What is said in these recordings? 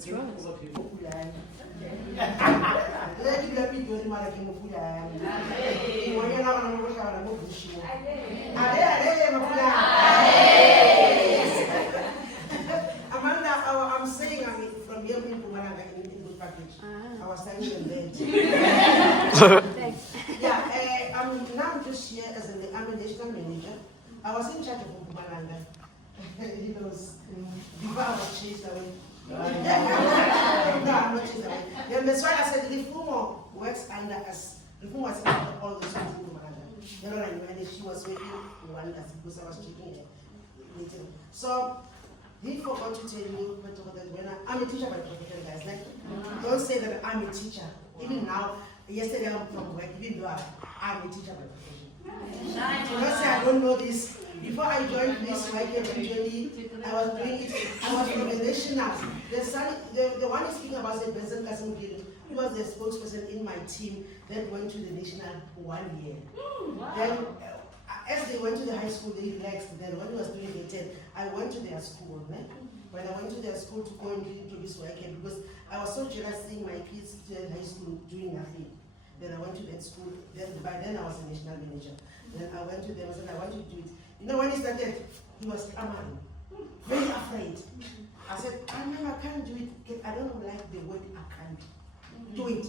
That's right. Amanda, I'm saying from here in Mpumalanga in good package. I was standing in bed. Thanks. Yeah, I'm now just here as I'm a national manager. I was in charge of Mpumalanga. He knows. Before I was chased away. No, I'm not chased away. Then that's why I said the FUMO works under us. The FUMO was under all the schools in Mpumalanga. Then when I managed, she was working one us because I was checking her meeting. So he forgot to tell you that when I'm a teacher by profession, guys. Like, don't say that I'm a teacher. Even now, yesterday I'm from work, even though I'm a teacher by profession. So don't say I don't know this. Before I joined this, like eventually, I was doing it. I was from the national. The one who's speaking about the Benson Cousin Bill, he was the spokesperson in my team that went to the national 1 year. Wow. Then, as they went to the high school, they relaxed. Then when he was doing the 10, I went to their school. Right? When I went to their school to go and introduce work, because I was so jealous seeing my kids still in high school doing nothing. Then I went to that school. By then I was a national manager. Then I went to them and said, I want you to do it. You know, when he started, he was clamoring, very afraid. I said, I can't do it. I don't like the word I can't do it.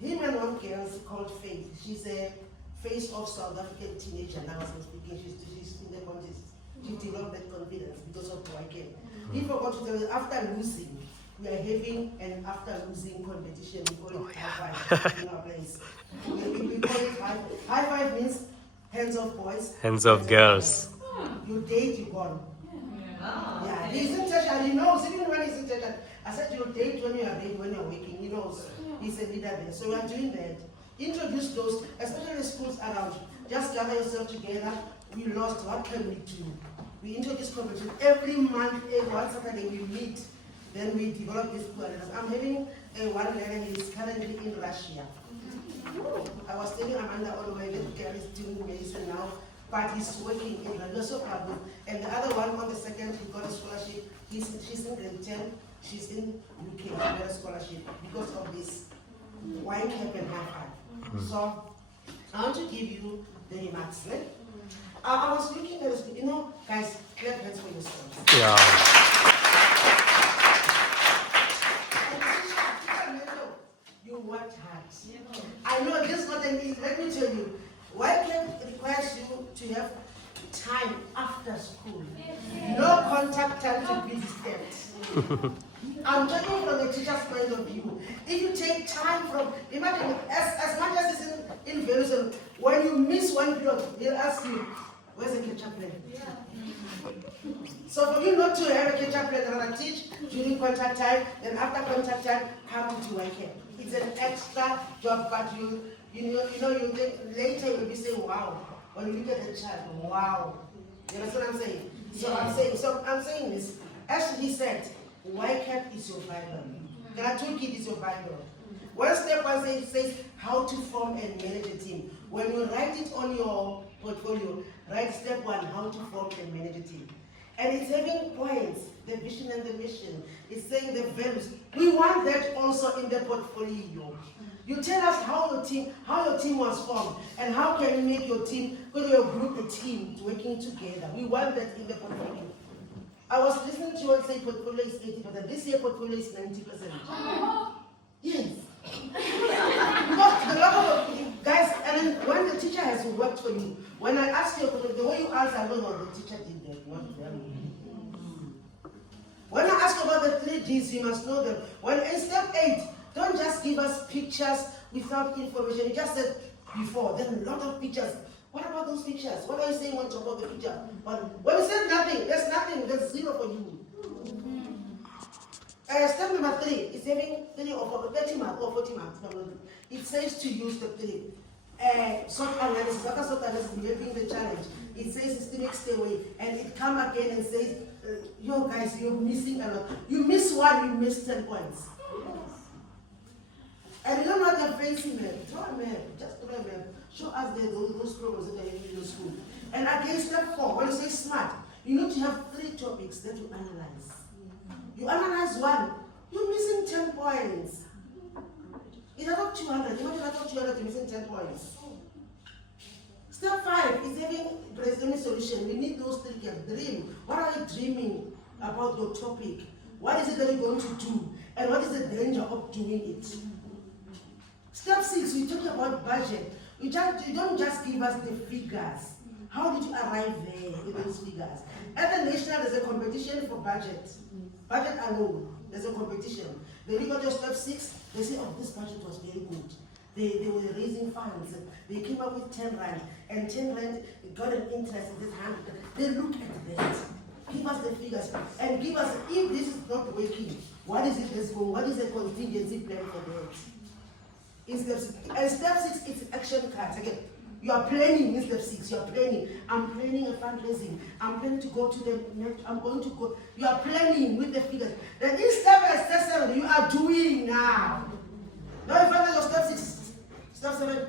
Him and one girl called Faith. She's a face of South African teenager. Now as I'm speaking, she's in the contest. She developed that confidence because of who I came. He forgot to tell me, after losing, we are having an after losing competition. We call it high five in our place. We call it high five. High five means hands of boys. Hands of girls. You date, you gone. Yeah, he's in touch and he knows, even when he's in touch. I said you date when you are ready, when you're waking, he knows. He's a leader there. So we are doing that. Introduce those, especially schools around. Just gather yourself together. We lost, what can we do? We introduce competition every month, one Saturday we meet. Then we develop this plan. I'm having one learner, he's currently in Russia. I was telling Amanda all the way, that girl is doing medicine now, but he's working in Russia. And the other one on the second, he got a scholarship. She's in grade 10, she's in UK, she got a scholarship because of this wine camp and high five. So I want to give you the remarks. Right? I was looking at this, you know, guys, clap hands for yourselves. Yeah. You worked hard. I know this is not an easy. Let me tell you, YCAP requires you to have time after school. No contact time to be disturbed. I'm talking from the teacher's point of view. If you take time from, imagine, as much as it's in Venezuela, when you miss one period, they'll ask you, where's the catch-up plan? So for you not to have a catch-up plan, rather teach during contact time, then after contact time, come to YCAP. It's an extra job, but you think later you'll be saying, wow. When you look at the child, wow. You understand what I'm saying? So I'm saying this. As he said, YCAP is your Bible. Toolkit is your Bible. One step one says how to form and manage a team. When you write it on your portfolio, write step one, how to form and manage a team. And it's having points, the vision and the mission. It's saying the values. We want that also in the portfolio. You tell us how your team was formed, and how can you make your team, your group a team working together. We want that in the portfolio. I was listening to you say portfolio is 80%. This year portfolio is 90%. Yes. Because the lot of guys, and then when the teacher has worked for you, when I ask you, the way you answer, no, the teacher did that, not them. When I ask about the 3 Ds, you must know them. When in step 8, don't just give us pictures without information. You just said before, there's a lot of pictures. What about those pictures? What are you saying on top of the picture? But when you said nothing, there's 0 for you. Step number 3 is having 30 marks or 40 marks. It says to use the 3. SWOT analysis, after SWOT analysis, making the challenge. It says systemic stay away, and it come again and says, yo guys, you're missing a lot. You miss 1, you miss 10 points. And you don't know what you're facing there. Draw a map, just draw a map. Show us those problems that are in your school. And again, step 4, when you say SMART, you need to have 3 topics that you analyze. You analyze one, you're missing 10 points. It's about 200. Imagine about 200, you're missing 10 points. Step 5 is having brainstorming solution. We need those three gaps. Dream. What are you dreaming about your topic? What is it that you're going to do? And what is the danger of doing it? Step 6, we talk about budget. You don't just give us the figures. How did you arrive there with those figures? At the national, there's a competition for budget. Budget alone, there's a competition. They look at your step 6, they say, oh, this budget was very good. They were raising funds. They came up with 10 rand, and 10 rand got an interest in this 100. They look at that. Give us the figures and give us, if this is not working, what is it that's going? What is the contingency plan for that? In step 6, and step 6 is action cards. Again, you are planning in step 6. You are planning. I'm planning a fundraising. I'm planning to go to the next. I'm going to go. You are planning with the figures. Then this step and step 7 you are doing now. Now you find your step 6, step 7.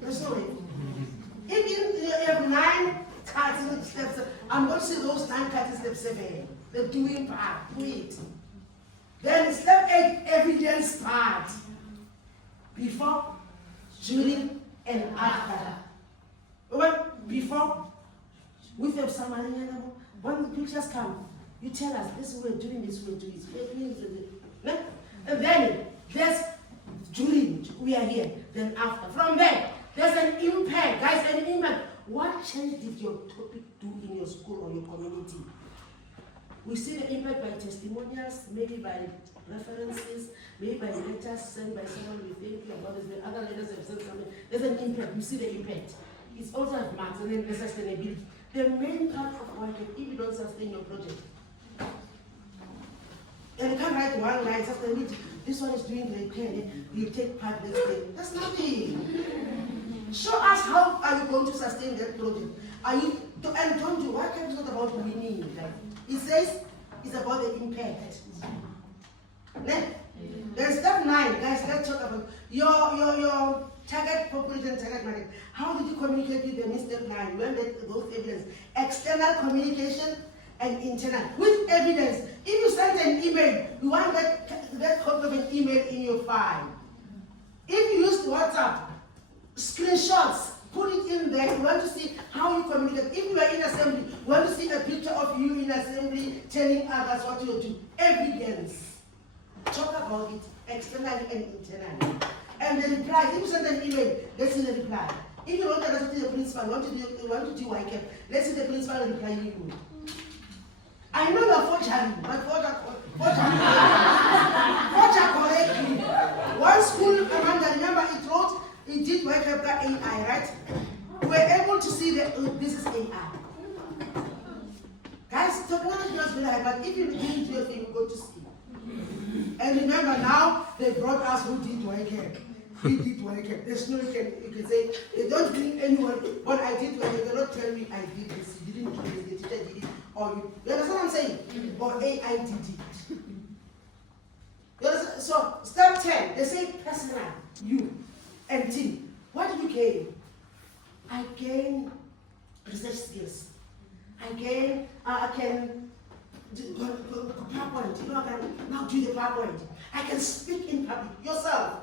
There's no way. If you have 9 cards in step 7, I'm going to see those 9 cards in step 7. The doing part. Do it. Then step 8, evidence part. Before, during, and after. Before, with your summary, when the pictures come, you tell us this we're doing this, we're doing this, we're doing this. And then there's during, we are here, then after. From there, there's an impact, guys, an impact. What change did your topic do in your school or your community? We see the impact by testimonials, maybe by references, maybe by letters sent by someone we think about this, the other letters have sent something. There's an impact, we see the impact. It's also have marks and then the sustainability. The main part of what if you don't sustain your project. And you can't write one line, sustainability, this one is doing great care, you take part next day. That's nothing. Show us how are you going to sustain that project. Are you, and don't do, why can't you talk about winning? Like, it says it's about the impact. Then step 9, guys, let's talk about your target population, target market. How did you communicate with them in step 9? When those evidence, external communication and internal with evidence. If you send an email, you want that copy of an email in your file. If you use WhatsApp, screenshots, put it in there. You want to see how you communicate. If you are in assembly, you want to see a picture of you in assembly telling others what you do. Evidence. Talk about it externally and internally. And the reply, if you send an email, let's see the reply. If you want to answer to the principal, want to do YCAP, let's see the principal replying you. I know you're forgery, but forger correctly. One school, Amanda, remember it did YCAP AI, right? We were able to see that this is AI. Guys, technology is very high, but if you didn't do anything, you go to see. And remember now, they brought us who did YCAP. He did YCAP. There's no, you can say, they don't bring anyone, but I did YCAP. They cannot tell me I did this. You didn't do this, the teacher did it. Or you understand what I'm saying? Or AI did it. You understand? So, step 10, they say personal, you and team. What do you gain? I gain research skills. I can do PowerPoint. You know, I can now do the PowerPoint. I can speak in public yourself.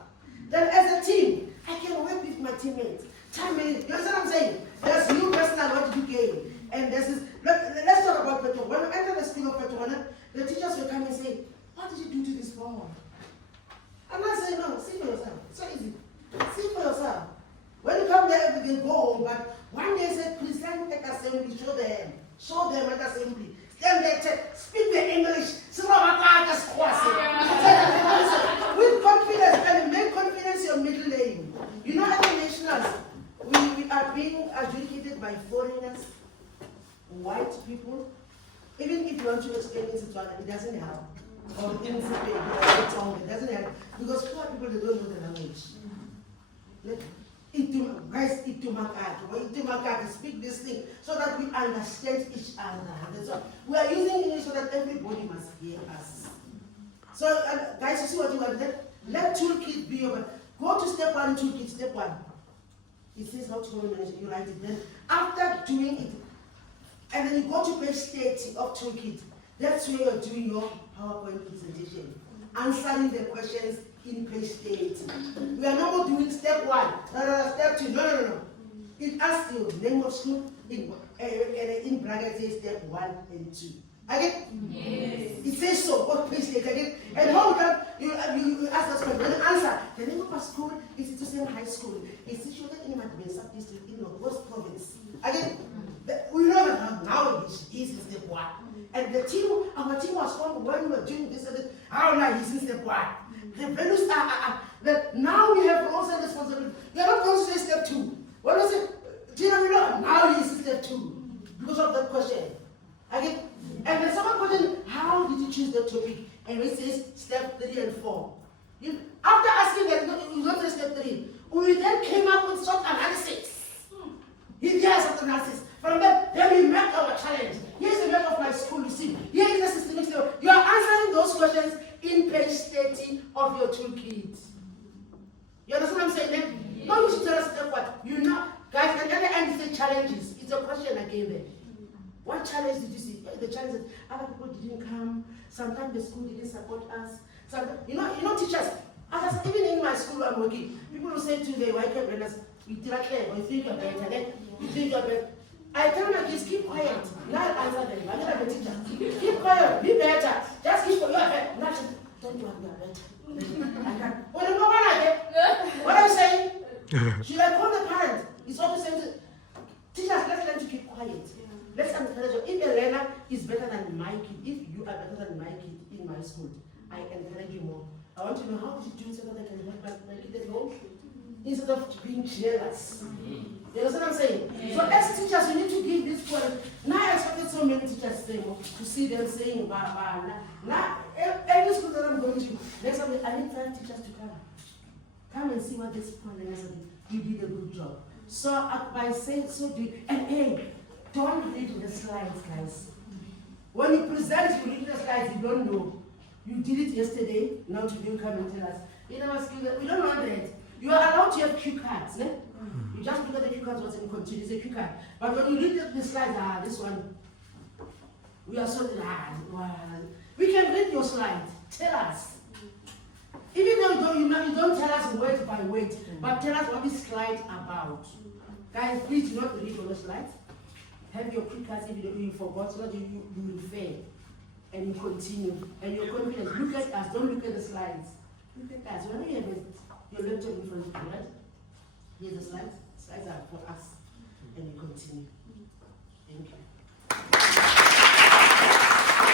Then as a team, I can work with my teammates. Time management. You understand what I'm saying? There's you personal, what did you gain? And this is, let's talk about Petro. When we enter the school of Petro, the teachers will come and say, what did you do to this form? I'm not saying no, see for yourself. It's so easy. See for yourself. When you come there, they go home, but one day say, please stand at assembly, show them. Show them at assembly. Stand there, speak the English. With confidence, and make confidence your middle name. You know, at the nationals, we are being adjudicated by foreigners, white people. Even if you want to explain it, it doesn't help. Or in it doesn't help. Because poor people, they don't know the language. Guys, speak this thing so that we understand each other. So we are using English so that everybody must hear us. So, guys, you see what you want? Let toolkit be your. Go to step 1, toolkit, step 1. It says how to manage it, you write it. Then, after doing it, and then you go to page 30 of toolkit, That's where you're doing your PowerPoint presentation. Answering the questions in page 8. We are not doing step 1, step 2. No. It asks you name of school, in brackets says step 1 and 2. Again? Yes. It says so, what page 8 again? And how you ask us question, and answer. The name of a school is the same high school. It's situated in Mpumalanga sub-district in Northwest Province. Again? We know that now it is step 1. And our team was formed when we were doing this and that. How now is in step 1? The values are that now we have roles and responsibilities. You are not going to say step 2. What was it? Now it is step 2 because of that question. Again, and the second question, how did you choose the topic? And it says step 3 and 4. After asking that, you don't say step 3. We then came up with short analysis. Here's short analysis. From that, then we met our challenge. Here's the map of my school, you see. Here is the systemic theory. You are answering those questions in page 30 of your toolkit. You understand what I'm saying then? Yes. No, you should tell us what. You know, guys, and at the end, it's the challenges. It's a question again there. What challenge did you see? The challenge is other people didn't come. Sometimes the school didn't support us. Sometimes, you know, teachers. Others, even in my school I'm working, people will say to the white brothers, you think you're better, you think you're better. I tell my kids, keep quiet. Not answer them. I'm not a teacher. Keep quiet. Be better. Just keep for your head. Not don't you want to be better. What I'm saying? Should I call the parent? It's always saying, teachers, let's learn to keep quiet. Let's encourage you. If a learner is better than my kid, if you are better than my kid in my school, I encourage you more. I want to know how did you do it so that I can help my kid at home? Instead of being jealous. You understand what I'm saying? Yeah. So as teachers, we need to give this point. Now I expected so many teachers to see them saying, bah. Now, every school that I'm going to, next time I need 5 teachers to come. Come and see what this point is. You did a good job. So by saying so, don't read the slides, guys. When you present, you read the slides, you don't know. You did it yesterday, now today you come and tell us. In our school, we don't know that. You are allowed to have cue cards. Eh? You just look at the cue cards, what's in continue, it's a cue card. But when you read the slides, this one, we are so we can read your slide. Tell us. Even though you don't tell us word by word, but tell us what this slide about. Guys, please do not read all the slides. Have your cue cards if you forgot, so that you refer and you continue. And you're confident. Look at us, don't look at the slides. Look at us. When you have your lecture in front of you, right? Here's the slides. Slides are for us. And you continue.